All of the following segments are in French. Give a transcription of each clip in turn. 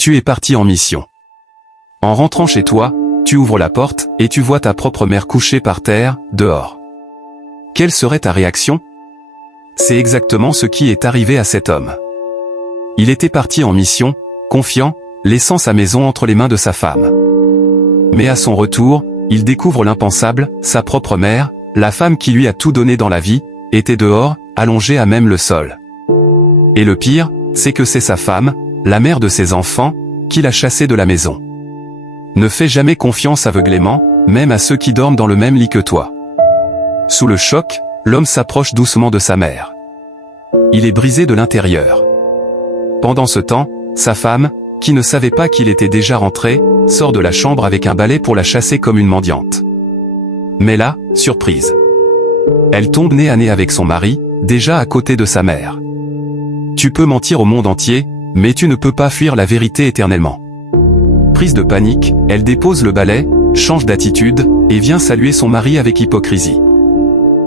tu es parti en mission. En rentrant chez toi, tu ouvres la porte et tu vois ta propre mère couchée par terre, dehors. Quelle serait ta réaction? C'est exactement ce qui est arrivé à cet homme. Il était parti en mission, confiant, laissant sa maison entre les mains de sa femme. Mais à son retour, il découvre l'impensable, sa propre mère, la femme qui lui a tout donné dans la vie, était dehors, allongée à même le sol. Et le pire, c'est que c'est sa femme, la mère de ses enfants, qui l'a chassé de la maison. Ne fais jamais confiance aveuglément, même à ceux qui dorment dans le même lit que toi. Sous le choc, l'homme s'approche doucement de sa mère. Il est brisé de l'intérieur. Pendant ce temps, sa femme, qui ne savait pas qu'il était déjà rentré, sort de la chambre avec un balai pour la chasser comme une mendiante. Mais là, surprise. Elle tombe nez à nez avec son mari, déjà à côté de sa mère. Tu peux mentir au monde entier, mais tu ne peux pas fuir la vérité éternellement. Prise de panique, elle dépose le balai, change d'attitude, et vient saluer son mari avec hypocrisie.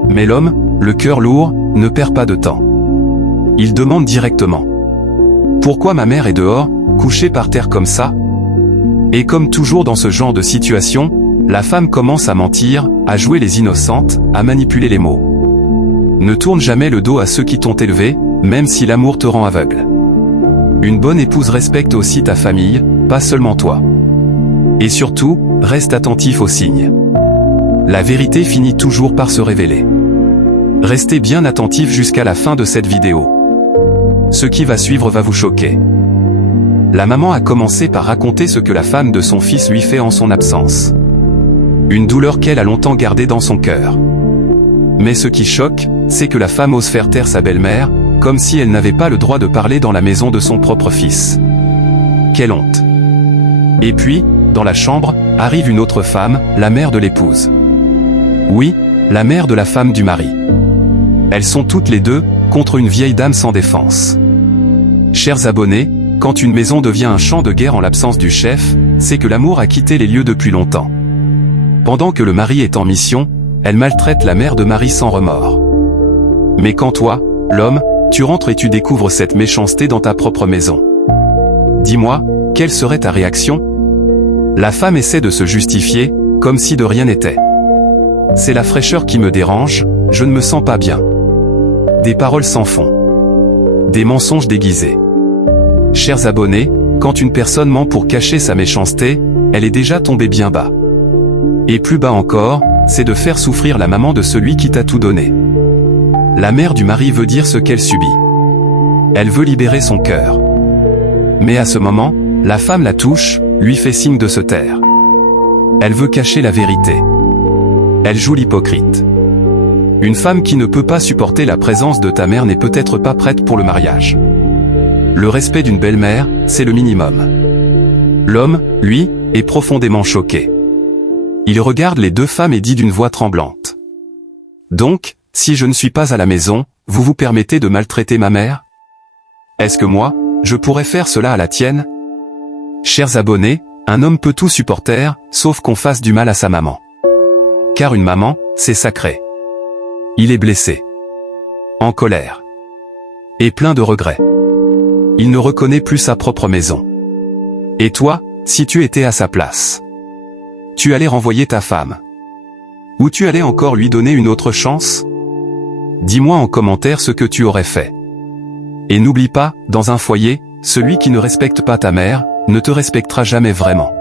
Mais l'homme, le cœur lourd, ne perd pas de temps. Il demande directement. Pourquoi ma mère est dehors, couchée par terre comme ça? Et comme toujours dans ce genre de situation, la femme commence à mentir, à jouer les innocentes, à manipuler les mots. Ne tourne jamais le dos à ceux qui t'ont élevé, même si l'amour te rend aveugle. Une bonne épouse respecte aussi ta famille, pas seulement toi. Et surtout, reste attentif aux signes. La vérité finit toujours par se révéler. Restez bien attentif jusqu'à la fin de cette vidéo. Ce qui va suivre va vous choquer. La maman a commencé par raconter ce que la femme de son fils lui fait en son absence. Une douleur qu'elle a longtemps gardée dans son cœur. Mais ce qui choque, c'est que la femme ose faire taire sa belle-mère, comme si elle n'avait pas le droit de parler dans la maison de son propre fils. Quelle honte! Et puis, dans la chambre, arrive une autre femme, la mère de l'épouse. Oui, la mère de la femme du mari. Elles sont toutes les deux, contre une vieille dame sans défense. Chers abonnés, quand une maison devient un champ de guerre en l'absence du chef, c'est que l'amour a quitté les lieux depuis longtemps. Pendant que le mari est en mission, elle maltraite la mère de mari sans remords. Mais quand toi, l'homme, tu rentres et tu découvres cette méchanceté dans ta propre maison. Dis-moi, quelle serait ta réaction? La femme essaie de se justifier, comme si de rien n'était. C'est la fraîcheur qui me dérange, je ne me sens pas bien. Des paroles sans fond. Des mensonges déguisés. Chers abonnés, quand une personne ment pour cacher sa méchanceté, elle est déjà tombée bien bas. Et plus bas encore, c'est de faire souffrir la maman de celui qui t'a tout donné. La mère du mari veut dire ce qu'elle subit. Elle veut libérer son cœur. Mais à ce moment, la femme la touche, lui fait signe de se taire. Elle veut cacher la vérité. Elle joue l'hypocrite. Une femme qui ne peut pas supporter la présence de ta mère n'est peut-être pas prête pour le mariage. Le respect d'une belle-mère, c'est le minimum. L'homme, lui, est profondément choqué. Il regarde les deux femmes et dit d'une voix tremblante. Donc, si je ne suis pas à la maison, vous vous permettez de maltraiter ma mère? Est-ce que moi, je pourrais faire cela à la tienne? Chers abonnés, un homme peut tout supporter, sauf qu'on fasse du mal à sa maman. Car une maman, c'est sacré. Il est blessé. En colère. Et plein de regrets. Il ne reconnaît plus sa propre maison. Et toi, si tu étais à sa place? Tu allais renvoyer ta femme? Ou tu allais encore lui donner une autre chance? Dis-moi en commentaire ce que tu aurais fait. Et n'oublie pas, dans un foyer, celui qui ne respecte pas ta mère, ne te respectera jamais vraiment.